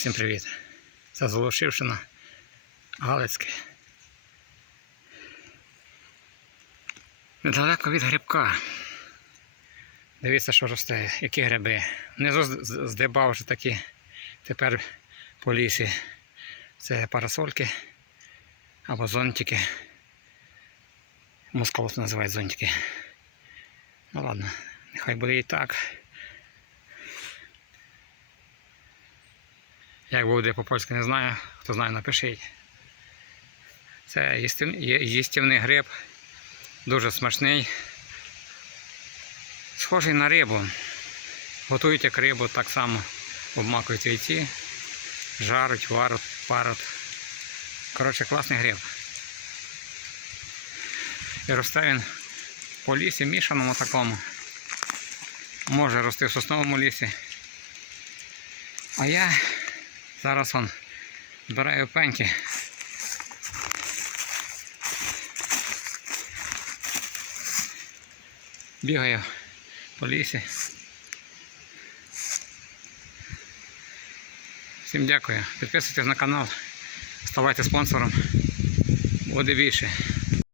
Всім привіт. Це Золошившина, Галицьке. Недалеко від грибка. Дивіться, що росте, які гриби. Внизу здибав вже такі тепер по лісі. Це парасольки або зонтики. Москов називають зонтики. Ну ладно, нехай буде і так. Як буде по-польськи, не знаю. Хто знає, напишіть. Це їстівний гриб. Дуже смачний. Схожий на рибу. Готують як рибу, так само обмакують яйці, жаруть, варять, парять. Коротше, класний гриб. І росте він по лісі мішаному такому. Може рости в сосновому лісі. А я зараз он збираю пеньки. Бігаю по лісі. Всім дякую. Підписуйтесь на канал, ставайте спонсором. Буде більше.